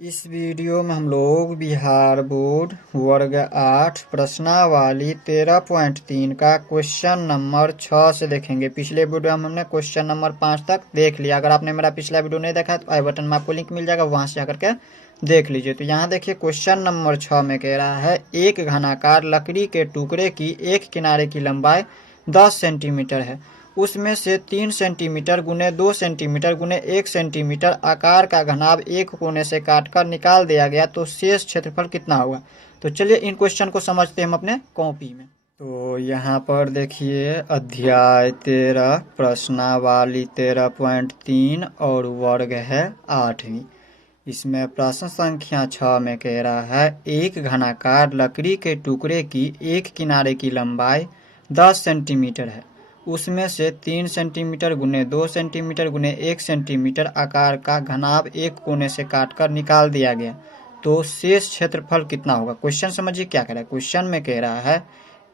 इस वीडियो में हम लोग बिहार बोर्ड वर्ग 8 प्रश्नावली 13.3 का क्वेश्चन नंबर 6 से देखेंगे। पिछले वीडियो में हमने क्वेश्चन नंबर 5 तक देख लिया। अगर आपने मेरा पिछला वीडियो नहीं देखा है तो आई बटन में आपको लिंक मिल जाएगा, वहां से जाकर के देख लीजिए। तो यहाँ देखिए क्वेश्चन नंबर 6 में कह रहा है एक घनाकार लकड़ी के टुकड़े की एक किनारे की लंबाई 10 सेंटीमीटर है। उसमें से 3 सेंटीमीटर गुने 2 सेंटीमीटर गुने 1 सेंटीमीटर आकार का घनाभ एक कोने से काटकर निकाल दिया गया तो शेष क्षेत्रफल कितना होगा। तो चलिए इन क्वेश्चन को समझते हैं हम अपने कॉपी में। तो यहाँ पर देखिए अध्याय 13 प्रश्नावली 13.3 और वर्ग है 8वीं। इसमें प्रश्न संख्या 6 में कह रहा है एक घनाकार लकड़ी के टुकड़े की एक किनारे की लंबाई 10 सेंटीमीटर है। उसमें से 3 सेंटीमीटर गुने 2 सेंटीमीटर गुने 1 सेंटीमीटर आकार का घनाभ एक कोने से काटकर निकाल दिया गया तो शेष क्षेत्रफल कितना होगा। क्वेश्चन समझिए क्या कह रहा है। क्वेश्चन में कह रहा है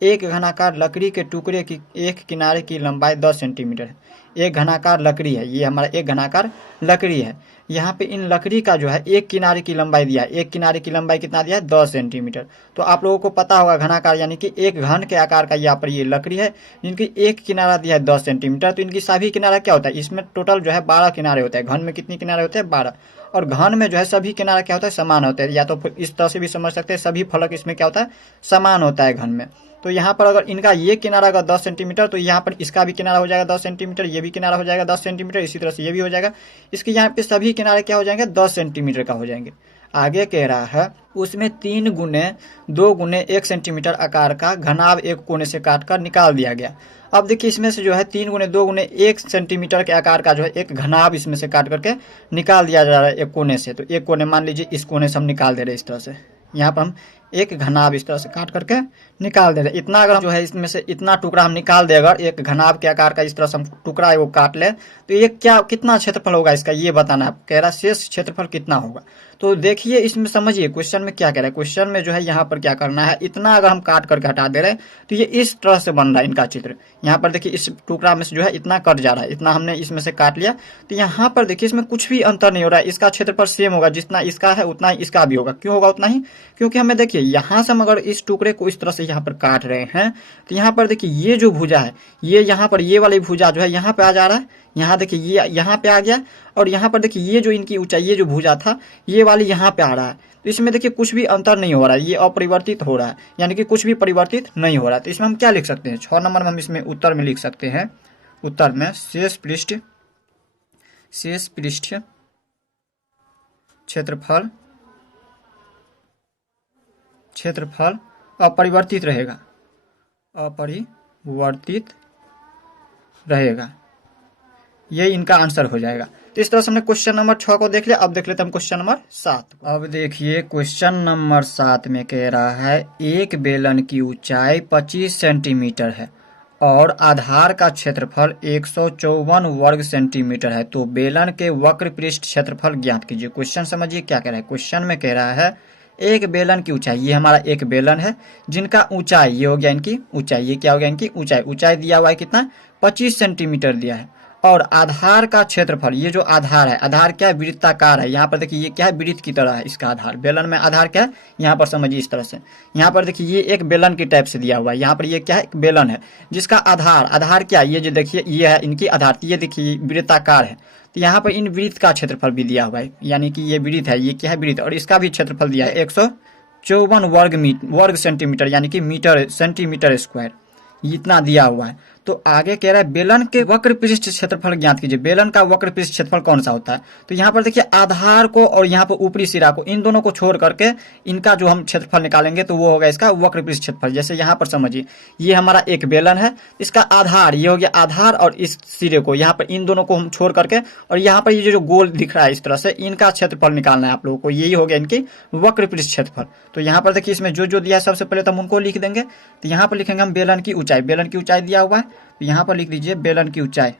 एक घनाकार लकड़ी के टुकड़े की एक किनारे की लंबाई 10 सेंटीमीटर है। एक घनाकार लकड़ी है, ये हमारा एक घनाकार लकड़ी है। यहाँ पे इन लकड़ी का जो है एक किनारे की लंबाई दिया है। एक किनारे की लंबाई कितना दिया है 10 सेंटीमीटर। तो आप लोगों को पता होगा घनाकार यानी कि एक घन के आकार का यहाँ पर ये लकड़ी है जिनकी एक किनारा दिया है 10 सेंटीमीटर। तो इनकी सभी किनारा क्या होता है, इसमें टोटल जो है 12 किनारे होते हैं। घन में कितनी किनारे होते हैं 12, और घन में जो है सभी किनारा क्या होता है समान होते हैं। या तो इस तरह से भी समझ सकते हैं सभी फलक इसमें क्या होता है समान होता है घन में। तो यहाँ पर अगर इनका ये किनारा अगर 10 सेंटीमीटर तो यहाँ पर इसका भी किनारा हो जाएगा 10 सेंटीमीटर, ये भी किनारा हो जाएगा 10 सेंटीमीटर, इसी तरह से ये भी हो जाएगा। इसके यहाँ पे सभी किनारे क्या हो जाएंगे 10 सेंटीमीटर का हो जाएंगे। आगे कह रहा है उसमें 3 गुने 2 गुने 1 सेंटीमीटर आकार का घनाभ एक कोने से काटकर निकाल दिया गया। अब देखिए इसमें से जो है 3 गुने 2 गुने 1 सेंटीमीटर के आकार का जो है एक घनाभ इसमें से काट करके निकाल दिया जा रहा है एक कोने से। तो एक कोने मान लीजिए इस कोने से हम निकाल दे रहे हैं इस तरह से। यहाँ पर हम एक घनाभ इस तरह से काट करके निकाल दे रहे। इतना अगर हम जो है इसमें से इतना टुकड़ा हम निकाल दे, अगर एक घनाभ के आकार का इस तरह से हम टुकड़ा वो काट ले तो ये क्या कितना क्षेत्रफल होगा इसका ये बताना है। कह रहा शेष क्षेत्रफल कितना होगा। तो देखिए इसमें समझिए क्वेश्चन में क्या कह रहा है। क्वेश्चन में जो है यहाँ पर क्या करना है, इतना अगर हम काट करके हटा दे रहे हैं तो ये इस तरह से बन रहा है इनका चित्र। यहाँ पर देखिए इस टुकड़ा में से जो है इतना कट जा रहा है, इतना हमने इसमें से काट लिया। तो यहाँ पर देखिए इसमें कुछ भी अंतर नहीं हो रहा है। इसका क्षेत्रफल सेम होगा, जितना इसका है उतना ही इसका भी होगा। क्यों होगा उतना ही, क्योंकि हमें देखिए यहाँ से हम अगर इस टुकड़े को इस तरह से यहाँ पर काट रहे हैं तो यहाँ पर देखिए ये जो भुजा है ये यहाँ पर ये वाली भुजा जो है यहाँ पे आ जा रहा है। यहाँ देखिए ये यहाँ पे आ गया, और यहाँ पर देखिए ये जो इनकी ऊंचाई ये जो भुजा था ये वाली यहाँ पे आ रहा है। तो इसमें देखिए कुछ भी अंतर नहीं हो रहा है, ये अपरिवर्तित हो रहा है, यानी कि कुछ भी परिवर्तित नहीं हो रहा है। तो इसमें हम क्या लिख सकते हैं 6 नंबर में हम इसमें उत्तर में लिख सकते हैं, उत्तर में शेष पृष्ठ क्षेत्रफल अपरिवर्तित रहेगा, अपरिवर्तित रहेगा। ये इनका आंसर हो जाएगा। तो इस तरह से हमने क्वेश्चन नंबर 6 को देख लिया। अब देख लेते हैं हम क्वेश्चन नंबर 7 को। अब देखिए क्वेश्चन नंबर 7 में कह रहा है एक बेलन की ऊंचाई 25 सेंटीमीटर है और आधार का क्षेत्रफल 154 वर्ग सेंटीमीटर है। तो बेलन के वक्र पृष्ठ क्षेत्रफल ज्ञात कीजिए। क्वेश्चन समझिए क्या कह रहा है। क्वेश्चन में कह रहा है एक बेलन की ऊंचाई, ये हमारा एक बेलन है जिनका ऊंचाई ये हो गया इनकी ऊंचाई, ये क्या हो गया इनकी ऊंचाई। ऊंचाई दिया हुआ है कितना 25 सेंटीमीटर दिया है, और आधार का क्षेत्रफल, ये जो आधार है, आधार क्या है वृत्ताकार है। यहाँ पर देखिए ये क्या है वृत्त की तरह है इसका आधार। बेलन में आधार क्या है यहाँ पर समझिए इस तरह से। यहाँ पर देखिए ये एक बेलन की टाइप से दिया हुआ है। यहाँ पर ये क्या है एक बेलन है जिसका आधार क्या है, ये जो देखिए ये है इनकी आधार। ये देखिए वृत्ताकार है, तो यहाँ पर इन वृत्त का क्षेत्रफल भी दिया हुआ है, यानी कि ये वृत्त है, ये क्या है वृत्त, और इसका भी क्षेत्रफल दिया है 154 वर्ग सेंटीमीटर, यानी कि मीटर सेंटीमीटर स्क्वायर, इतना दिया हुआ है। तो आगे कह रहा है बेलन के वक्र पृष्ठ क्षेत्रफल ज्ञात कीजिए। बेलन का वक्र पृष्ठ क्षेत्रफल कौन सा होता है। तो यहाँ पर देखिए आधार को और यहाँ पर ऊपरी सिरा को, इन दोनों को छोड़ करके इनका जो हम क्षेत्रफल निकालेंगे तो वो होगा इसका वक्र पृष्ठ क्षेत्रफल। जैसे यहाँ पर समझिए ये हमारा एक बेलन है, इसका आधार ये हो गया आधार, और इस सिरे को यहाँ पर इन दोनों को हम छोड़ करके, और यहाँ पर ये जो गोल दिख रहा है इस तरह से, इनका क्षेत्रफल निकालना है आप लोगों को। यही हो गया इनकी वक्र पृष्ठ क्षेत्रफल। तो यहाँ पर देखिए इसमें जो दिया है सबसे पहले तो हम उनको लिख देंगे। तो यहाँ पर लिखेंगे हम बेलन की ऊंचाई, बेलन की ऊंचाई दिया हुआ है तो यहाँ पर लिख दीजिए बेलन की ऊंचाई।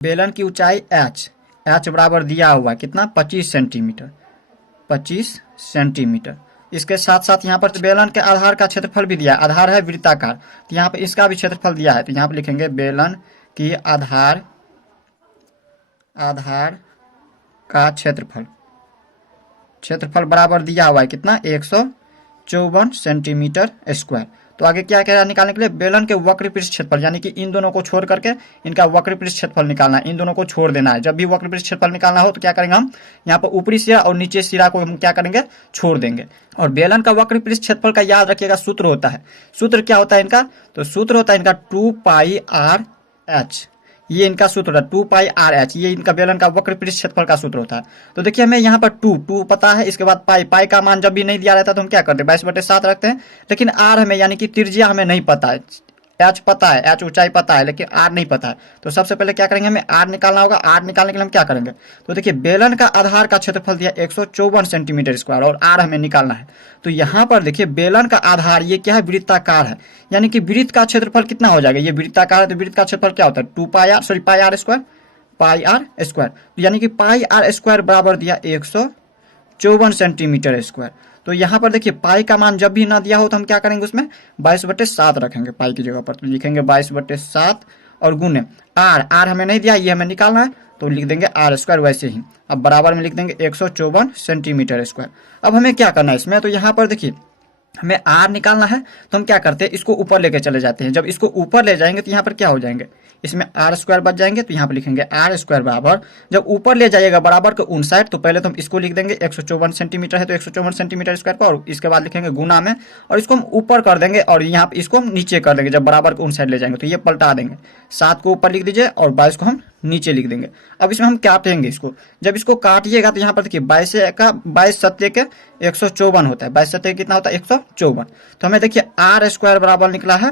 बेलन की ऊंचाई h बराबर दिया हुआ है कितना 25 सेंटीमीटर, 25 सेंटीमीटर। इसके साथ साथ यहाँ पर बेलन के आधार का क्षेत्रफल भी दिया है, आधार है वृत्ताकार, तो यहाँ पर इसका भी क्षेत्रफल दिया है। तो यहाँ पर लिखेंगे बेलन की आधार आधार का क्षेत्रफल, क्षेत्रफल बराबर दिया हुआ है कितना, 154 सेंटीमीटर स्क्वायर। तो आगे क्या कह रहा है निकालने के लिए, बेलन के वक्र पृष्ठ क्षेत्रफल, यानी कि इन दोनों को छोड़ करके इनका वक्र पृष्ठ क्षेत्रफल निकालना है, इन दोनों को छोड़ देना है। जब भी वक्र पृष्ठ क्षेत्रफल निकालना हो तो क्या करेंगे हम, यहाँ पर ऊपरी सिरा और नीचे सिरा को हम क्या करेंगे, छोड़ देंगे। और बेलन का वक्र पृष्ठ क्षेत्रफल का याद रखिएगा सूत्र होता है, सूत्र क्या होता है इनका, तो सूत्र होता है इनका 2πr/h, ये इनका सूत्र है 2πr/h, ये इनका बेलन का वक्र पृष्ठ क्षेत्रफल का सूत्र होता है। तो देखिए हमें यहाँ पर टू पता है, इसके बाद पाई का मान जब भी नहीं दिया रहता तो हम क्या करते हैं, 22/7 रखते हैं। लेकिन आर हमें यानी कि त्रिज्या हमें नहीं पता है, एच पता है, एच ऊंचाई पता है, लेकिन आर नहीं पता है। तो सबसे पहले क्या करेंगे, हमें आर निकालना होगा। आर निकालने के लिए हम क्या करेंगे, तो देखिए बेलन का आधार का क्षेत्रफल दिया 154 सेंटीमीटर स्क्वायर और आर हमें निकालना है। तो यहाँ पर देखिए बेलन का आधार ये क्या है, वृत्ताकार है, यानी कि वृत्त का क्षेत्रफल कितना हो जाएगा, ये वृत्ताकार है तो वृत्त का क्षेत्रफल क्या होता है, पाई आर स्क्वायर, तो यानी कि पाई आर स्क्वायर बराबर दिया 154 सेंटीमीटर स्क्वायर। तो यहाँ पर देखिए पाई का मान जब भी ना दिया हो तो हम क्या करेंगे, उसमें 22/7 रखेंगे पाई की जगह पर, तो लिखेंगे 22/7 और गुने आर हमें नहीं दिया, ये हमें निकालना है तो लिख देंगे आर स्क्वायर वैसे ही। अब बराबर में लिख देंगे 154 सेंटीमीटर स्क्वायर। अब हमें क्या करना है इसमें, तो यहाँ पर देखिए हमें आर निकालना है तो हम क्या करते हैं, इसको ऊपर लेके चले जाते हैं। जब इसको ऊपर ले जाएंगे तो यहाँ पर क्या हो जाएंगे, इसमें आर स्क्वायर बच जाएंगे, तो यहाँ पर लिखेंगे आर स्क्वायर बराबर, जब ऊपर ले जाइएगा बराबर के उन साइड, तो पहले तो हम इसको लिख देंगे 154 सेंटीमीटर है तो 154 सेंटीमीटर स्क्वायर को, और इसके बाद लिखेंगे गुना में, और इसको हम ऊपर कर देंगे और यहाँ पर इसको हम नीचे कर देंगे। जब बराबर के उन साइड ले जाएंगे तो ये पलटा देंगे, 7 को ऊपर लिख दीजिए और 22 को हम नीचे लिख देंगे। अब इसमें हम काटेंगे इसको, जब इसको काटिएगा तो यहाँ पर देखिए 22 सत्य के 154 होता है, 22 सत्य कितना होता है 154। तो हमें देखिए आर स्क्वायर बराबर निकला है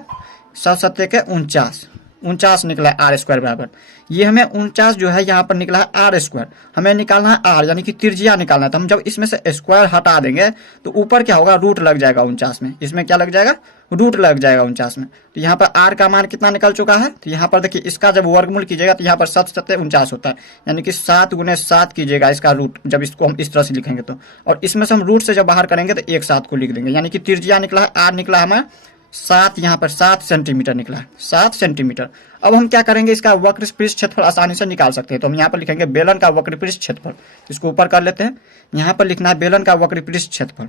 7 सत्य के 49 निकला है आर स्क्वायर बराबर। ये हमें 49 जो है यहाँ पर निकला है आर स्क्वायर, हमें निकालना है आर यानी कि त्रिज्या निकालना है। तो हम जब इसमें से स्क्वायर हटा देंगे तो ऊपर क्या होगा, रूट लग जाएगा 49 में, इसमें क्या लग जाएगा, रूट लग जाएगा 49 में। तो यहाँ पर आर का मान कितना निकल चुका है, तो यहाँ पर देखिए इसका जब वर्गमूल कीजिएगा तो यहाँ पर 7 सत्य 49 होता है, यानी कि 7 × 7 कीजिएगा इसका रूट, जब इसको हम इस तरह से लिखेंगे तो, और इसमें से हम रूट से जब बाहर करेंगे तो 1/7 को लिख देंगे, यानी कि त्रिज्या निकला है आर निकला है हमें 7, यहाँ पर 7 सेंटीमीटर निकला है, 7 सेंटीमीटर। अब हम क्या करेंगे, इसका वक्र पृष्ठ क्षेत्रफल आसानी से निकाल सकते हैं। तो हम यहाँ पर लिखेंगे बेलन का वक्र पृष्ठ क्षेत्रफल, इसको ऊपर कर लेते हैं, यहाँ पर लिखना है बेलन का वक्र पृष्ठ क्षेत्रफल।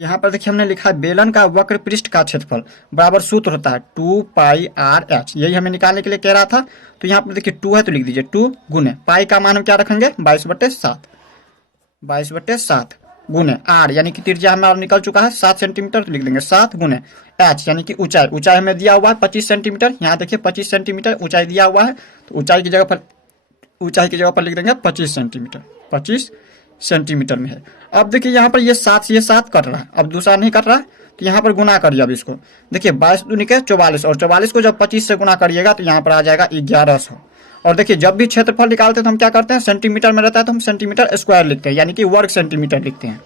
यहाँ पर देखिए हमने लिखा है बेलन का वक्र पृष्ठ का क्षेत्रफल बराबर सूत्र होता है 2πr/h, यही हमें निकालने के लिए कह रहा था। तो यहाँ पर देखिए 2 है तो लिख दीजिए 2 गुने पाई का मान हम क्या रखेंगे 22/7 गुने आर यानी कि त्रिज्या हमारा निकल चुका है 7 सेंटीमीटर, तो लिख देंगे 7 गुने एच यानी कि ऊंचाई हमें दिया हुआ है 25 सेंटीमीटर, यहाँ देखिए 25 सेंटीमीटर ऊंचाई दिया हुआ है, तो ऊंचाई की जगह पर लिख देंगे 25 सेंटीमीटर, 25 सेंटीमीटर में है। अब देखिए यहाँ पर ये 7 कट रहा है, अब दूसरा नहीं कट रहा है, तो यहाँ पर गुना करिए। अब इसको देखिए 22 दूनी के 44, और 44 को जब 25 से गुना करिएगा तो यहाँ पर आ जाएगा 1100। और देखिए जब भी क्षेत्रफल निकालते हैं तो हम क्या करते हैं, सेंटीमीटर में रहता है तो हम सेंटीमीटर स्क्वायर लिखते हैं, यानी कि वर्ग सेंटीमीटर लिखते हैं,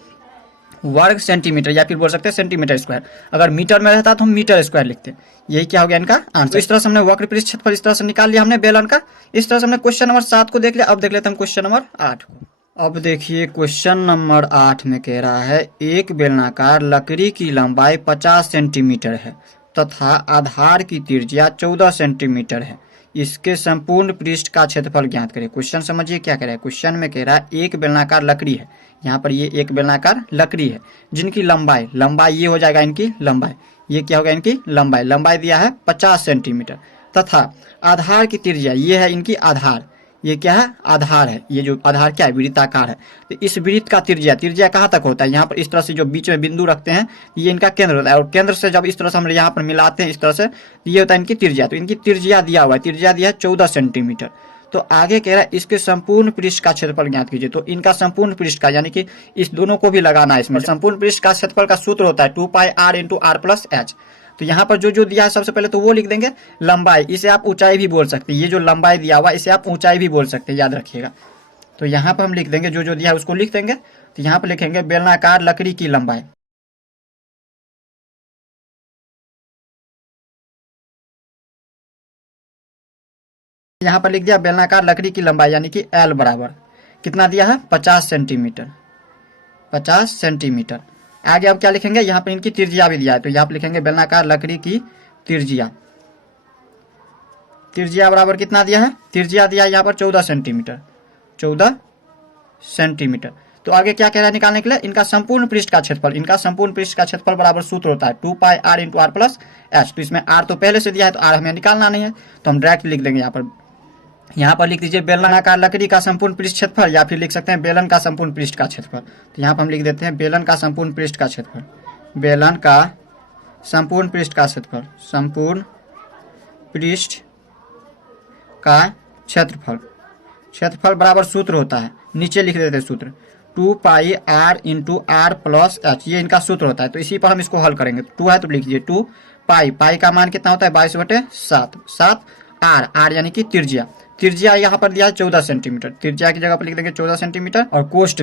वर्ग सेंटीमीटर, या फिर बोल सकते हैं सेंटीमीटर स्क्वायर। अगर मीटर में रहता है तो हम मीटर स्क्वायर लिखते हैं। यही क्या हो गया इनका आंसर। इस तरह से हमने वक्र पृष्ठ क्षेत्रफल इस तरह से निकाल लिया हमने बेलन का। इस तरह से हमने क्वेश्चन नंबर 7 को देख लिया। अब देख लेते हैं हम क्वेश्चन नंबर 8 को। अब देखिए क्वेश्चन नंबर 8 में कह रहा है एक बेलनाकार लकड़ी की लंबाई 50 सेंटीमीटर है तथा आधार की त्रिज्या 14 सेंटीमीटर है, इसके संपूर्ण पृष्ठ का क्षेत्रफल ज्ञात करें। क्वेश्चन समझिए क्या कह रहा है। क्वेश्चन में कह रहा है एक बेलनाकार लकड़ी है, यहाँ पर ये एक बेलनाकार लकड़ी है जिनकी लंबाई ये हो जाएगा इनकी लंबाई, ये क्या होगा इनकी लंबाई दिया है 50 सेंटीमीटर तथा आधार की त्रिज्या ये है इनकी आधार, ये क्या है आधार है, ये जो आधार क्या है वृत्ताकार है। तो इस वृत्त का त्रिज्या कहाँ तक होता है, यहाँ पर इस तरह से जो बीच में बिंदु रखते हैं ये इनका केंद्र होता है, और केंद्र से जब इस तरह से हम यहाँ पर मिलाते हैं इस तरह से ये होता है इनकी त्रिज्या। तो इनकी त्रिज्या दिया हुआ है, त्रिज्या दिया है 14 सेंटीमीटर। तो आगे कह रहा है इसके संपूर्ण पृष्ठ का क्षेत्रफल ज्ञात कीजिए। तो इनका संपूर्ण पृष्ठ का यानी कि इस दोनों को भी लगाना है इसमें। संपूर्ण पृष्ठ का क्षेत्रफल का सूत्र होता है 2πr × r+h। तो यहाँ पर जो दिया है सबसे पहले तो वो लिख देंगे लंबाई, इसे आप ऊंचाई भी बोल सकते हैं, ये जो लंबाई दिया हुआ इसे आप ऊंचाई भी बोल सकते हैं, याद रखिएगा। तो यहाँ पर हम लिख देंगे जो दिया है उसको लिख देंगे। तो यहाँ पर लिखेंगे बेलनाकार लकड़ी की लंबाई, यहाँ पर लिख दिया बेलनाकार लकड़ी की लंबाई यानी कि L बराबर कितना दिया है 50 सेंटीमीटर। आगे अब क्या लिखेंगे, यहाँ पर इनकी त्रिज्या भी दिया है, तो यहाँ पर लिखेंगे बेलनाकार लकड़ी की त्रिज्या। त्रिज्या बराबर कितना दिया है, त्रिज्या दिया है यहाँ पर 14 सेंटीमीटर, 14 सेंटीमीटर। तो आगे क्या कह रहा है निकालने के लिए, इनका संपूर्ण पृष्ठ का क्षेत्रफल, इनका संपूर्ण पृष्ठ का क्षेत्रफल बराबर सूत्र होता है 2 pi R into R plus H. तो इसमें आर तो पहले से दिया है, तो आर हमें निकालना नहीं है, तो हम डायरेक्ट लिख देंगे यहाँ पर लिख दीजिए बेलनाकार लकड़ी का संपूर्ण पृष्ठ क्षेत्रफल, या फिर लिख सकते हैं बेलन का संपूर्ण पृष्ठ का क्षेत्रफल। तो यहाँ पर हम लिख देते हैं बेलन का संपूर्ण पृष्ठ का क्षेत्रफल, बेलन का संपूर्ण पृष्ठ का क्षेत्रफल, संपूर्ण पृष्ठ का क्षेत्रफल। क्षेत्रफल बराबर सूत्र होता है, नीचे लिख देते हैं सूत्र 2 pi R into R plus H, ये इनका सूत्र होता है। तो इसी पर हम इसको हल करेंगे, 2 है तो लिख दीजिए 2 पाई, पाई का मान कितना होता है 22/7, 7 आर, आर यानी कि त्रिज्या, त्रिज्या यहाँ पर दिया है 14 सेंटीमीटर, त्रिज्या की जगह पर लिख देंगे 14 सेंटीमीटर। और कोष्ठ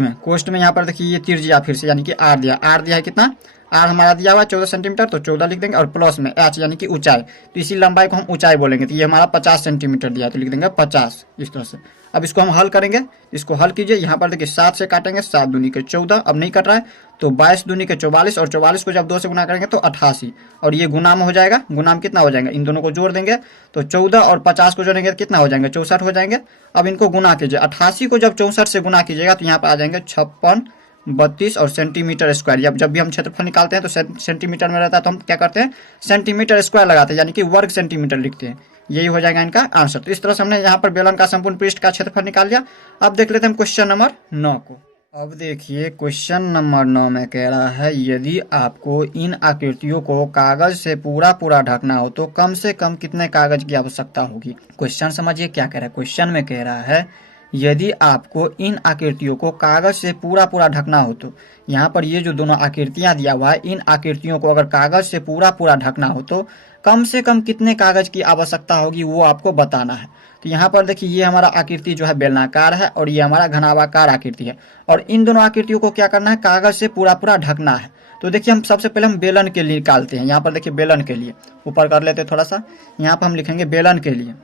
में यहाँ पर देखिए ये त्रिज्या फिर से यानी कि आर दिया है कितना, आर हमारा दिया हुआ है 14 सेंटीमीटर, तो 14 लिख देंगे, और प्लस में एच यानी कि ऊंचाई, तो इसी लंबाई को हम ऊंचाई बोलेंगे, तो ये हमारा 50 सेंटीमीटर दिया है, तो लिख देंगे 50 इस तरह से। अब इसको हम हल करेंगे, इसको हल कीजिए, यहाँ पर देखिए 7 से काटेंगे, 7 दूनी के 14, अब नहीं कट रहा है, तो 22 दूनी के 44, और 44 को जब 2 से गुना करेंगे तो 88, और ये गुना में हो जाएगा, गुना में कितना हो जाएगा, इन दोनों को जोड़ देंगे तो 14 और 50 को जोड़ेंगे तो कितना हो जाएंगे 64 हो जाएंगे। अब इनको गुना कीजिए, 88 को जब 64 से गुना कीजिएगा तो यहाँ पर आ जाएंगे 56, 32 और सेंटीमीटर स्क्वायर। जब भी हम क्षेत्रफल निकालते हैं तो सेंटीमीटर में रहता है, तो हम क्या करते हैं सेंटीमीटर स्क्वायर लगाते हैं, यानी कि वर्ग सेंटीमीटर लिखते हैं, यही हो जाएगा इनका आंसर। तो इस तरह से हमने यहाँ पर बेलन का संपूर्ण पृष्ठ का क्षेत्रफल निकाल लिया। अब देख लेते हैं हम क्वेश्चन नंबर 9 को। अब देखिए क्वेश्चन नंबर 9 में कह रहा है यदि आपको इन आकृतियों को कागज से पूरा ढकना हो तो कम से कम कितने कागज की आवश्यकता होगी। क्वेश्चन समझिए क्या कह रहा है, क्वेश्चन में कह रहा है यदि आपको इन आकृतियों को कागज से पूरा ढकना हो, तो यहाँ पर ये जो दोनों आकृतियां दिया हुआ है, इन आकृतियों को अगर कागज से पूरा ढकना हो तो कम से कम कितने कागज की आवश्यकता होगी वो आपको बताना है। तो यहाँ पर देखिए ये हमारा आकृति जो है बेलनाकार है और ये हमारा घनाभाकार आकृति है, और इन दोनों आकृतियों को क्या करना है कागज से पूरा ढकना है। तो देखिए हम सबसे पहले हम बेलन के लिए निकालते हैं। यहाँ पर देखिए बेलन के लिए ऊपर कर लेते हैं थोड़ा सा, यहाँ पर हम लिखेंगे बेलन के लिए,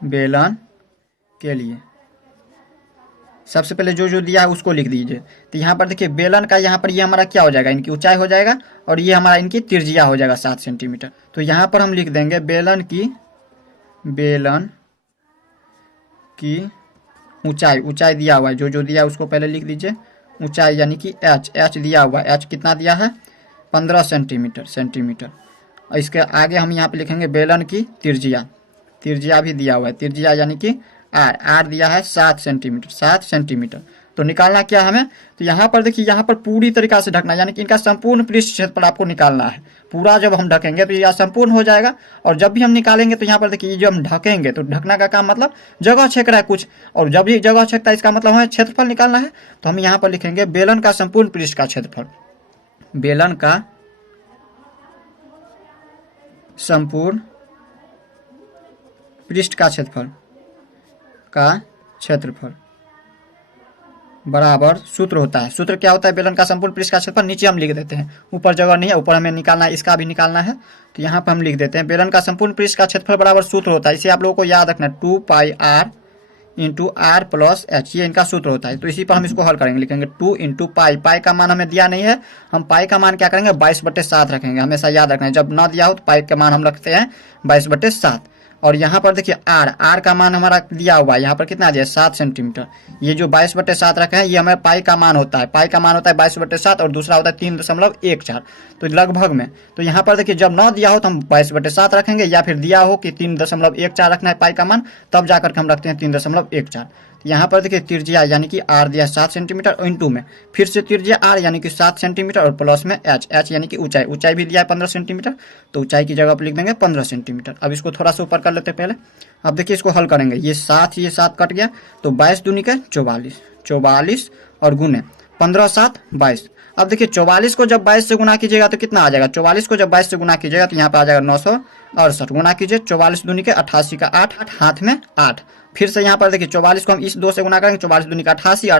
बेलन के लिए सबसे पहले जो दिया है उसको लिख दीजिए। तो यहाँ पर देखिए बेलन का यहाँ पर ये हमारा क्या हो जाएगा, इनकी ऊंचाई हो जाएगा, और ये हमारा इनकी त्रिज्या हो जाएगा 7 सेंटीमीटर। तो यहाँ पर हम लिख देंगे बेलन की ऊंचाई दिया हुआ है, जो दिया है उसको पहले लिख दीजिए, ऊंचाई यानी कि एच दिया हुआ है, एच कितना दिया है 15 सेंटीमीटर। और इसके आगे हम यहाँ पे लिखेंगे बेलन की त्रिज्या भी दिया हुआ है, त्रिज्या यानी कि आर दिया है 7 सेंटीमीटर। तो निकालना क्या हमें, तो यहाँ पर देखिए यहाँ पर पूरी तरीका से ढकना, यानी कि इनका संपूर्ण पृष्ठ क्षेत्रफल आपको निकालना है। पूरा जब हम ढकेंगे तो यह संपूर्ण हो जाएगा, और जब भी हम निकालेंगे तो यहाँ पर देखिए जब हम ढकेंगे तो ढकना का काम मतलब जगह छेक रहा है कुछ, और जब भी जगह छेकता है इसका मतलब हमें क्षेत्रफल निकालना है। तो हम यहाँ पर लिखेंगे बेलन का संपूर्ण पृष्ठ का क्षेत्रफल, बेलन का संपूर्ण पृष्ठ का क्षेत्रफल बराबर सूत्र होता है। सूत्र क्या होता है बेलन का संपूर्ण पृष्ठ का क्षेत्रफल, नीचे हम लिख देते हैं, ऊपर जगह नहीं है, ऊपर हमें निकालना है, इसका भी निकालना है। तो यहाँ पर हम लिख देते हैं बेलन का संपूर्ण पृष्ठ का क्षेत्रफल बराबर सूत्र होता है, इसे आप लोगों को याद रखना है 2 pi R into R plus H, ये इनका सूत्र होता है। तो इसी पर हम इसको हल करेंगे, लिखेंगे 2 इंटू पाई, पाई का मान हमें दिया नहीं है, हम पाई का मान क्या करेंगे 22/7 रखेंगे, हमेशा याद रखना है, जब ना दिया हो तो पाई का मान हम रखते हैं 22/7। और यहाँ पर देखिए आर का मान हमारा दिया हुआ है, यहाँ पर कितना दिया है 7 सेंटीमीटर। ये जो 22/7 रखे हैं ये हमारे पाई का मान होता है, पाई का मान होता है 22/7, और दूसरा होता है 3.14, तो लगभग में। तो यहाँ पर देखिए जब ना दिया हो तो हम 22/7 रखेंगे, या फिर दिया हो कि 3.14 रखना है पाई का मान, तब जाकर के हम रखते हैं 3.14। यहाँ पर देखिए त्रिज्या यानी कि आर दिया 7 सेंटीमीटर, और इंटू में फिर से त्रिज्या आर यानी कि 7 सेंटीमीटर, और प्लस में एच यानी कि ऊंचाई भी दिया है 15 सेंटीमीटर, तो ऊंचाई की जगह पर लिख देंगे 15 सेंटीमीटर। अब इसको थोड़ा सा ऊपर कर लेते हैं पहले। अब देखिए इसको हल करेंगे, ये 7 कट गया, तो 22 दूनी के 44 और गुने 15 7 22। अब देखिए 44 को जब 22 से गुना कीजिएगा तो कितना आ जाएगा, 44 को जब 22 से गुना कीजिएगा तो यहाँ पे आ जाएगा 968, गुना कीजिए 44 दूनी के 88 का 8, हाथ में 8, फिर से यहाँ पर देखिए 44 को हम इस 2 से गुना करेंगे, 44 दूनी का 88,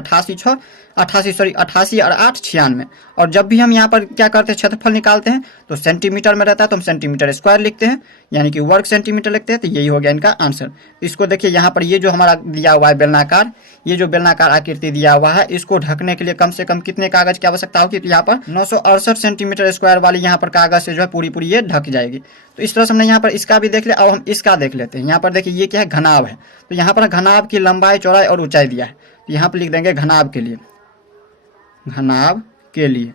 88 और 8 96। और जब भी हम यहाँ पर क्या करते हैं क्षेत्रफल निकालते हैं तो सेंटीमीटर में रहता है तो हम सेंटीमीटर स्क्वायर लिखते हैं, यानी कि वर्ग सेंटीमीटर लिखते हैं। तो यही हो गया इनका आंसर। इसको देखिए यहाँ पर ये जो हमारा दिया हुआ है बेलनाकार, ये जो बेलनाकार आकृति दिया हुआ है, इसको ढकने के लिए कम से कम कितने कागज की आवश्यकता होगी? तो यहाँ पर 968 सेंटीमीटर स्क्वायर वाली यहाँ पर कागज से जो है पूरी पूरी ये ढक जाएगी। तो इस तरह से हमने यहाँ पर इसका भी देख लिया। अब हम इसका देख लेते हैं। यहाँ पर देखिए ये क्या है? घनाभ है। तो यहाँ पर घनाभ की लंबाई, चौड़ाई और ऊंचाई दिया है। तो यहाँ पर लिख देंगे घनाभ के लिए, घनाभ के लिए,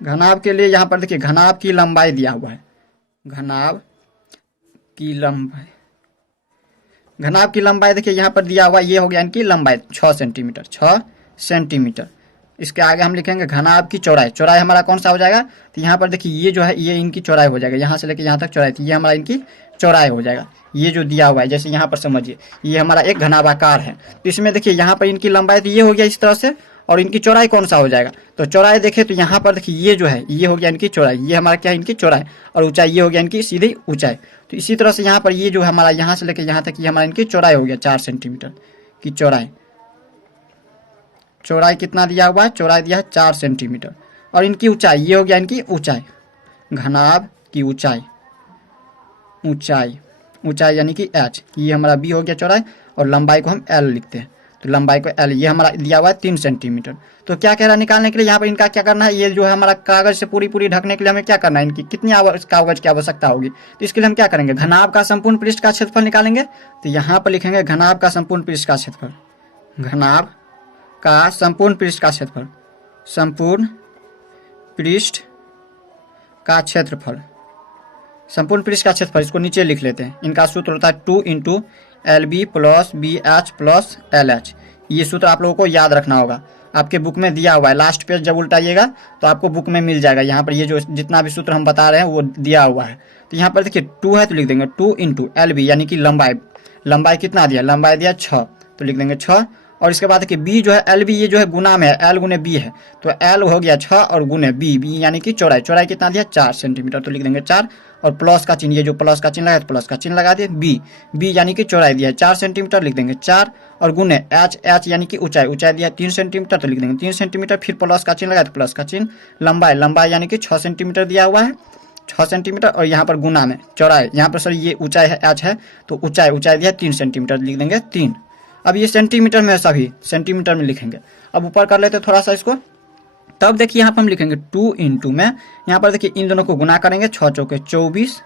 घनाभ के लिए यहाँ पर देखिए घनाभ की लंबाई दिया हुआ है, घनाभ की लंबाई, घनाभ की लंबाई देखिए यहाँ पर दिया हुआ, ये हो गया इनकी लंबाई 6 सेंटीमीटर, 6 सेंटीमीटर। इसके आगे हम लिखेंगे घनाभ की चौड़ाई, चौड़ाई हमारा कौन सा हो जाएगा? तो यहाँ पर देखिए ये जो है ये इनकी चौड़ाई हो जाएगा, यहाँ से लेकर यहाँ तक चौड़ाई थी, ये हमारा इनकी चौड़ाई हो जाएगा। ये जो दिया हुआ है, जैसे यहाँ पर समझिए ये हमारा एक घनाभाकार है, तो इसमें देखिए यहाँ पर इनकी लंबाई तो ये हो गया इस तरह से, और इनकी चौड़ाई कौन सा हो जाएगा? तो चौड़ाई देखिए तो यहाँ पर देखिए ये जो है ये हो गया इनकी चौड़ाई, ये हमारा क्या है? इनकी चौड़ाई। और ऊंचाई ये हो गया इनकी सीधी ऊंचाई। तो इसी तरह से यहाँ पर ये जो है हमारा यहाँ से लेकर यहाँ तक ये हमारा इनकी चौड़ाई हो गया 4 सेंटीमीटर की चौड़ाई। चौड़ाई कितना दिया हुआ है? चौड़ाई दिया है 4 सेंटीमीटर। और इनकी ऊंचाई ये हो गया इनकी ऊंचाई, घनाभ की ऊंचाई, ऊंचाई, ऊंचाई यानी कि h, ये हमारा b हो गया चौड़ाई, और लंबाई को हम l लिखते हैं। तो लंबाई को l, ये हमारा दिया हुआ है 3 सेंटीमीटर। तो क्या कह रहा है निकालने के लिए? यहाँ पर इनका क्या करना है? ये जो है हमारा कागज से पूरी पूरी ढकने के लिए हमें क्या करना है? इनकी कितनी कागज की आवश्यकता होगी? तो इसके लिए हम क्या करेंगे? घनाभ का संपूर्ण पृष्ठ का क्षेत्रफल निकालेंगे। तो यहाँ पर लिखेंगे घनाभ का संपूर्ण पृष्ठ का क्षेत्रफल, घनाभ का संपूर्ण पृष्ठ का क्षेत्रफल, संपूर्ण पृष्ठ का क्षेत्रफल, संपूर्ण पृष्ठ का क्षेत्रफल। इसको नीचे लिख लेते हैं। इनका सूत्र होता है 2 into LB plus BH plus LH। ये सूत्र आप लोगों को याद रखना होगा, आपके बुक में दिया हुआ है। लास्ट पेज जब उल्टाइएगा तो आपको बुक में मिल जाएगा। यहाँ पर ये जो जितना भी सूत्र हम बता रहे हैं वो दिया हुआ है। तो यहाँ पर देखिए 2 है तो लिख देंगे 2 इंटू LB यानी कि लंबाई, लंबाई कितना दिया? लंबाई दिया 6, तो लिख देंगे 6। और इसके बाद देखिए b जो है LB, ये जो है गुना में है, L गुने B है, तो L हो गया 6 और गुने B यानी कि चौड़ाई, चौड़ाई कितना दिया? 4 सेंटीमीटर, तो लिख देंगे 4। और प्लस का चिन्ह, ये जो प्लस का चिन्ह लगा है तो प्लस का चिन्ह लगा दिए। B यानी कि चौड़ाई दिया है 4 सेंटीमीटर, लिख देंगे 4। और गुने H यानी कि ऊंचाई, ऊंचाई दिया 3 सेंटीमीटर, तो लिख देंगे 3 सेंटीमीटर। फिर प्लस का चिन्ह लगा तो प्लस का चिन्ह। लंबाई, लंबाई यानी कि 6 सेंटीमीटर दिया हुआ है, 6 सेंटीमीटर। और यहाँ पर गुना में चौड़ाई, यहाँ पर सर ये ऊंचाई है H है, तो ऊंचाई, ऊंचाई दिया 3 सेंटीमीटर, लिख देंगे 3। अब ये सेंटीमीटर में है, सभी सेंटीमीटर में लिखेंगे। अब ऊपर कर लेते थोड़ा सा इसको। तब देखिए यहाँ पर हम लिखेंगे 2 इंटू में, यहाँ पर देखिए इन दोनों को गुना करेंगे, 6 चौके 24,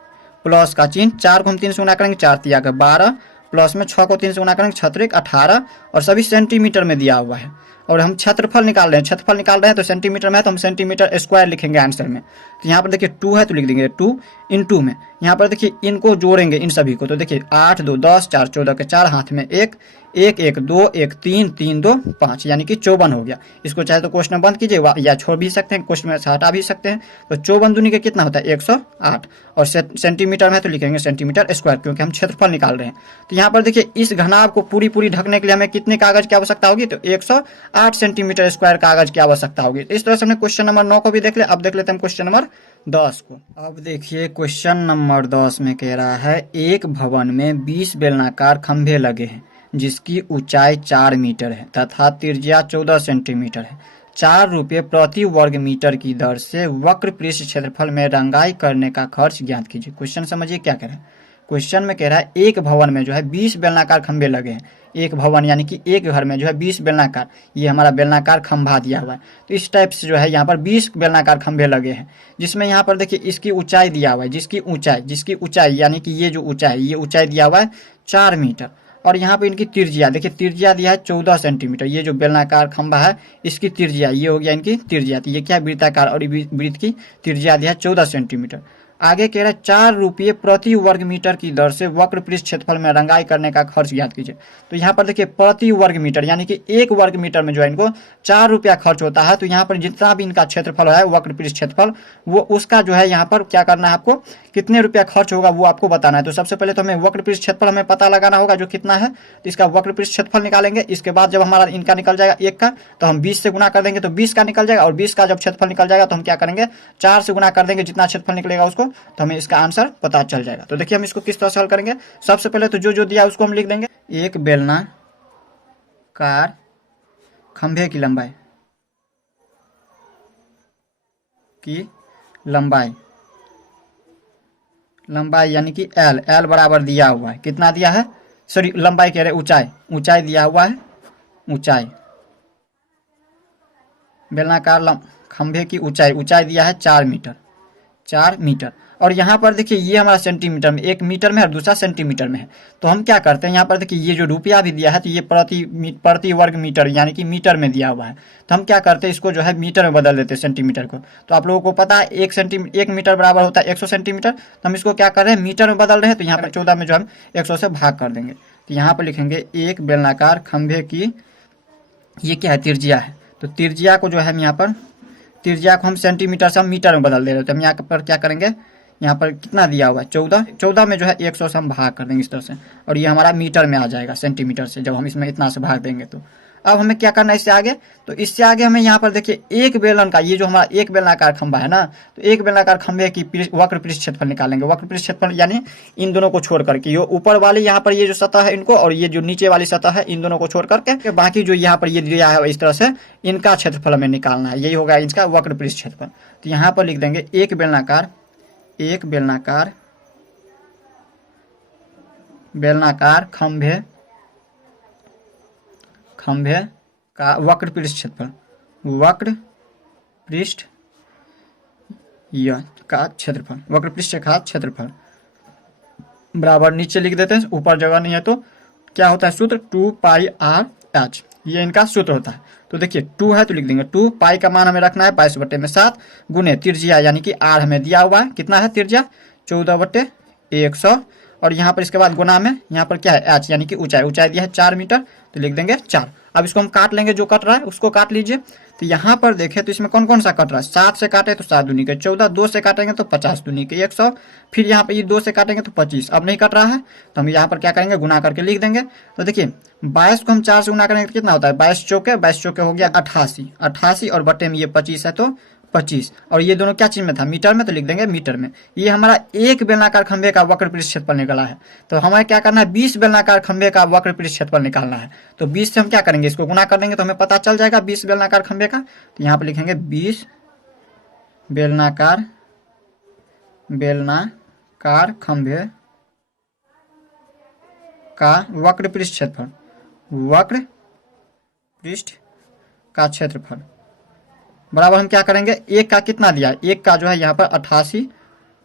प्लस का चिन्ह, 4 को हम 3 से गुना करेंगे, 4 तिया के 12, प्लस में 6 को 3 से गुना करेंगे, 6 त्रिक 18, और सभी सेंटीमीटर में दिया हुआ है। और हम क्षेत्रफल निकाल रहे हैं, क्षेत्रफल निकाल रहे हैं तो सेंटीमीटर में है तो हम सेंटीमीटर स्क्वायर लिखेंगे आंसर में। तो यहाँ पर देखिए 2 है तो लिख देंगे 2 इंटू में, यहाँ पर देखिए इनको जोड़ेंगे इन सभी को, तो देखिए 8 2 10, 4 14 के 4, हाथ में 1 1 1 2 1 3 3 2 5 यानी कि 54 हो गया। इसको चाहे तो क्वेश्चन बंद कीजिए या छोड़ भी सकते हैं, क्वेश्चन में से हटा भी सकते हैं। तो 54 दूनी के कितना होता है? 108। और सेंटीमीटर में तो लिखेंगे सेंटीमीटर स्क्वायर, क्योंकि हम क्षेत्रफल निकाल रहे हैं। तो यहाँ पर देखिए इस घनाभ को पूरी पूरी ढकने के लिए हमें कितने कागज की आवश्यकता होगी? तो 108 सेंटीमीटर स्क्वायर कागज की आवश्यकता होगी। इस तरह से हमने क्वेश्चन नंबर 9 को भी देख लिया। अब देख लेते हैं क्वेश्चन नंबर 10 को। अब देखिए क्वेश्चन नंबर 10 में कह रहा है एक भवन में 20 बेलनाकार खंभे लगे हैं जिसकी ऊंचाई 4 मीटर है तथा त्रिज्या 14 सेंटीमीटर है। 4 रुपये प्रति वर्ग मीटर की दर से वक्र पृष्ठ क्षेत्रफल में रंगाई करने का खर्च ज्ञात कीजिए। क्वेश्चन समझिए क्या कह रहा है। क्वेश्चन में कह रहा है एक भवन में जो है 20 बेलनाकार खंभे लगे हैं। एक भवन यानी कि एक घर में जो है 20 बेलनाकार, ये हमारा बेलनाकार खंभा दिया हुआ है। तो इस टाइप से जो है यहाँ पर 20 बेलनाकार खंभे लगे हैं, जिसमें यहाँ पर देखिए इसकी ऊंचाई दिया हुआ है, जिसकी ऊंचाई यानी कि ये जो ऊंचाई, ये ऊंचाई दिया हुआ है 4 मीटर। और यहाँ पे इनकी त्रिज्या देखिए, त्रिज्या दिया है 14 सेंटीमीटर। ये जो बेलनाकार खंभा है इसकी त्रिज्या, ये हो गया इनकी त्रिज्या। तो ये क्या है? वृत्ताकार, और वृत्त की त्रिज्या दिया है 14 सेंटीमीटर। आगे कह रहा है 4 रुपये प्रति वर्ग मीटर की दर से वक्र पृष्ठ क्षेत्रफल में रंगाई करने का खर्च ज्ञात कीजिए। तो यहाँ पर देखिए प्रति वर्ग मीटर यानी कि 1 वर्ग मीटर में जो है इनको 4 रुपया खर्च होता है। तो यहाँ पर जितना भी इनका क्षेत्रफल है वक्र पृष्ठ क्षेत्रफल, वो उसका जो है यहाँ पर क्या करना है, आपको कितने रुपया खर्च होगा वो आपको बताना है। तो सबसे पहले तो हमें वक्र पृष्ठ क्षेत्रफल हमें पता लगाना होगा जो कितना है। तो इसका वक्र पृष्ठ क्षेत्रफल निकालेंगे। इसके बाद जब हमारा इनका निकल जाएगा 1 का, तो हम 20 से गुना कर देंगे तो 20 का निकल जाएगा। और 20 का जब क्षेत्रफल निकल जाएगा तो हम क्या करेंगे? 4 से गुना कर देंगे, जितना क्षेत्रफल निकलेगा उसको तो हमें इसका आंसर पता चल जाएगा। तो देखिए हम इसको किस तरह से हल करेंगे। सबसे पहले तो जो जो दिया उसको हम लिख देंगे। एक बेलनाकार खंभे की लंबाई यानी कि एल बराबर दिया हुआ है। कितना दिया है, सॉरी लंबाई कह रहे, ऊंचाई दिया हुआ है। ऊंचाई बेलनाकार खंभे की ऊंचाई दिया है 4 मीटर। और यहाँ पर देखिए ये हमारा सेंटीमीटर में, 1 मीटर में और दूसरा सेंटीमीटर में है। तो हम क्या करते हैं, यहाँ पर देखिए ये जो रुपया भी दिया है तो ये प्रति वर्ग मीटर यानी कि मीटर में दिया हुआ है। तो हम क्या करते हैं, इसको जो है मीटर में बदल देते हैं सेंटीमीटर को। तो आप लोगों को पता है 1 मीटर बराबर होता है 100 सेंटीमीटर। तो हम इसको क्या कर रहे हैं, मीटर में बदल रहे हैं। तो यहाँ पर 14 में जो हम 100 से भाग कर देंगे। तो यहाँ पर लिखेंगे एक बेलनाकार खंभे की, ये क्या है, त्रिज्या है। तो त्रिज्या को जो है हम यहाँ पर, त्रिज्या को हम सेंटीमीटर से हम मीटर में बदल दे रहे हैं। तो हम यहाँ पर क्या करेंगे, यहाँ पर कितना दिया हुआ है 14 में जो है 100 से हम भाग कर देंगे इस तरह से, और ये हमारा मीटर में आ जाएगा सेंटीमीटर से, जब हम इसमें इतना से भाग देंगे। तो अब हमें क्या करना है इससे आगे, तो इससे आगे हमें यहाँ पर देखिए एक बेलन का, ये जो हमारा एक बेलनाकार खंभा है ना, तो एक बेलनाकार खंभे की वक्र पृष्ठ क्षेत्रफल निकालेंगे। वक्र पृष्ठ क्षेत्रफल यानी इन दोनों को छोड़ करके, ये ऊपर वाली यहाँ पर ये जो सतह है इनको, और ये जो नीचे वाली सतह है इन दोनों को छोड़ करके बाकी जो यहाँ पर ये दिया है इस तरह से, इनका क्षेत्रफल हमें निकालना है। यही होगा इसका वक्र पृष्ठ क्षेत्रफल। तो यहाँ पर लिख देंगे एक बेलनाकार खंभे का वक्र पृष्ठ क्षेत्रफल, वक्र पृष्ठ का क्षेत्रफल बराबर, नीचे लिख देते हैं, ऊपर जगह नहीं है तो क्या होता है सूत्र, 2πr/h, ये इनका सूत्र होता है। तो देखिए 2 है तो लिख देंगे 2, पाई का मान हमें रखना है 22/7 गुने त्रिज्या यानी कि r हमें दिया हुआ है, कितना है त्रिज्या 14/100, और यहाँ पर इसके बाद गुना में यहाँ पर क्या है h यानी कि ऊंचाई दिया है 4 मीटर, तो लिख देंगे 4। अब इसको हम काट लेंगे, जो कट रहा है उसको काट लीजिए। तो यहाँ पर देखें तो इसमें कौन कौन सा कट रहा है, 7 से काटे तो 7 दूनी के 14, 2 से काटेंगे तो 50 दूनी के 100, फिर यहाँ पर ये 2 से काटेंगे तो 25। अब नहीं कट रहा है तो हम यहाँ पर क्या करेंगे, गुना करके लिख देंगे। तो देखिए 22 को हम 4 से गुना करेंगे तो कितना होता है, 22 चौके हो गया 88, और बटे में ये 25 है तो 25, और ये दोनों क्या चीज में था, मीटर में, तो लिख देंगे मीटर में। ये हमारा एक बेलनाकार खंभे का वक्र पृष्ठ क्षेत्रफल निकला है। तो हमें क्या करना है, 20 बेलनाकार खंभे का वक्र पृष्ठ क्षेत्रफल निकालना है। तो 20 से हम क्या करेंगे, इसको गुना कर देंगे तो हमें पता चल जाएगा 20 बेलनाकार खंभे का। तो यहाँ पर लिखेंगे 20 बेलनाकार खंभे का वक्र पृष्ठ का क्षेत्रफल बराबर, हम क्या करेंगे, एक का कितना दिया है, एक का जो है यहाँ पर 88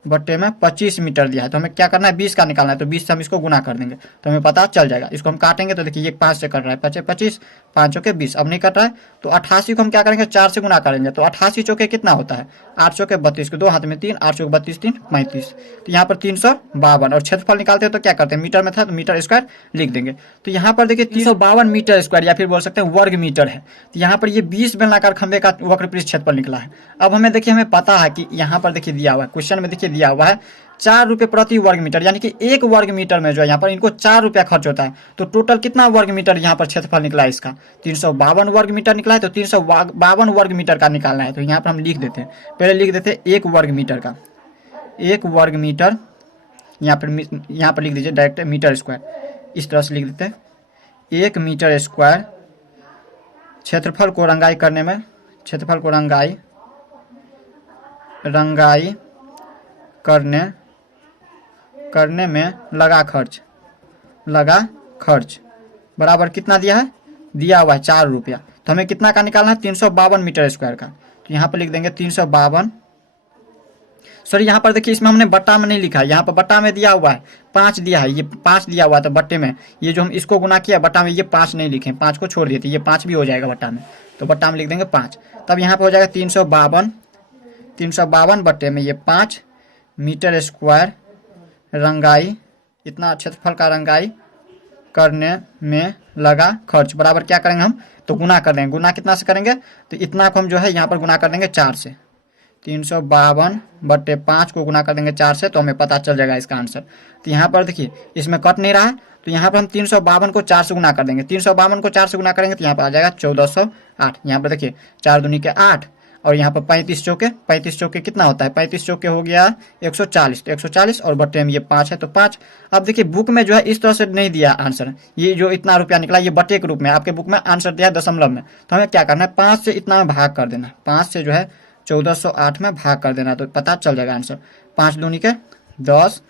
बट्टे में 25 मीटर दिया है। तो हमें क्या करना है, 20 का निकालना है। तो 20 से हम इसको गुना कर देंगे तो हमें पता चल जाएगा। इसको हम काटेंगे तो देखिए ये 5 से कट रहा है, 5 25, 5 चौके 20, अब नहीं कट रहा है। तो 88 को हम क्या करेंगे, 4 से गुना करेंगे। तो 88 चौके कितना होता है, 8 चौके 32, को 2 हाथ में 3, 8 चौके 32, 3 35। तो यहाँ पर 352, और क्षेत्रफल निकालते हैं तो क्या करते हैं, मीटर में था तो मीटर स्क्वायर लिख देंगे। तो यहाँ पर देखिए 352 मीटर स्क्वायर, या फिर बोल सकते हैं वर्ग मीटर है। तो यहाँ पर ये 20 बेलनाकार खंभे का वक्र पृष्ठ क्षेत्रफल निकला है। अब हमें देखिए, हमें पता है कि यहाँ पर देखिए दिया हुआ है, क्वेश्चन में देखिए दिया हुआ है 4 रुपये प्रति वर्ग मीटर, यानी कि 1 वर्ग मीटर में जो है यहाँ पर इनको 4 रुपया खर्च होता है। तो टोटल कितना वर्ग मीटर यहाँ पर क्षेत्रफल निकला है इसका, 352 वर्ग मीटर निकला है। तो 352 वर्ग मीटर का निकालना है। तो यहाँ पर हम लिख देते हैं, पहले लिख देते हैं 1 वर्ग मीटर का, 1 वर्ग मीटर यहाँ पर लिख दीजिए डायरेक्ट मीटर स्क्वायर, इस तरह से लिख देते हैं 1 मीटर स्क्वायर। क्षेत्रफल को रंगाई करने में, क्षेत्रफल को रंगाई करने में लगा खर्च बराबर कितना दिया है, दिया हुआ है 4 रुपया। तो हमें कितना का निकालना है, 352 मीटर स्क्वायर का। तो यहाँ पर लिख देंगे 352, सॉरी यहाँ पर देखिए इसमें हमने बट्टा में नहीं लिखा है, यहाँ पर बट्टा में दिया हुआ है 5 दिया है, ये 5 दिया हुआ है। तो बट्टे में ये जो हम इसको गुना किया, बट्टा में ये 5 नहीं लिखे, 5 को छोड़ देते, ये 5 भी हो जाएगा बट्टा में। तो बट्टा में लिख देंगे 5, तब यहाँ पर हो जाएगा 352 बट्टे में ये 5 मीटर स्क्वायर रंगाई, इतना क्षेत्रफल का रंगाई करने में लगा खर्च बराबर क्या करेंगे हम, तो गुना कर देंगे। गुना कितना से करेंगे, तो इतना को हम जो है यहाँ पर गुना कर देंगे 4 से, 352 बट्टे 5 को गुना कर देंगे 4 से, तो हमें पता चल जाएगा इसका आंसर। तो यहाँ पर देखिए इसमें कट नहीं रहा है, तो यहाँ पर हम 352 को 4 से गुना कर देंगे। 352 को 4 से गुना करेंगे तो यहाँ पर आ जाएगा 1408। यहाँ पर देखिए 4 दूनी के 8, और यहाँ पर 35 चौके कितना होता है, 35 चौके हो गया 140, तो 140 और बटे में ये 5 है तो 5। अब देखिए बुक में जो है इस तरह से नहीं दिया आंसर, ये जो इतना रुपया निकला ये बटे के रूप में, आपके बुक में आंसर दिया दशमलव में, तो हमें क्या करना है 5 से इतना में भाग कर देना, 5 से जो है 1408 में भाग कर देना, तो पता चल जाएगा आंसर। 5 दूनी के 10,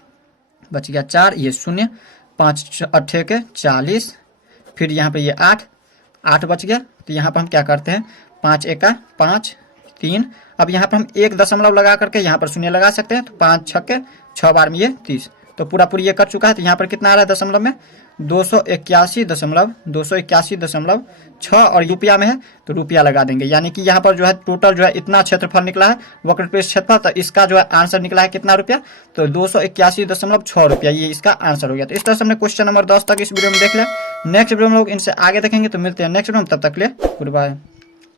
बच गया 4, ये 0, 5 अट्ठे के 40, फिर यहाँ पे ये 8 बच गया, तो यहाँ पर हम क्या करते हैं 5 एका 5 3, अब यहाँ पर हम एक दशमलव लगा करके यहाँ पर शून्य लगा सकते हैं, तो 5 छक्के 6 बार में ये 30, तो पूरा पूरी ये कर चुका है। तो यहाँ पर कितना आ रहा है दशमलव में 281.6 और रुपया में है तो रुपया लगा देंगे, यानी कि यहाँ पर जो है टोटल जो है इतना क्षेत्रफल निकला है वक्रपृष्ठ क्षेत्रफल, तो इसका जो है आंसर निकला है कितना रुपया, तो 281.6 रुपया, ये इसका आंसर हो गया। तो इस तरह से हमने क्वेश्चन नंबर 10 तक इस वीडियो में देख लिया। नेक्स्ट वीडियो में लोग इनसे आगे देखेंगे, तो मिलते हैं नेक्स्ट वीडियो में, तब तक के लिए गुड बाय।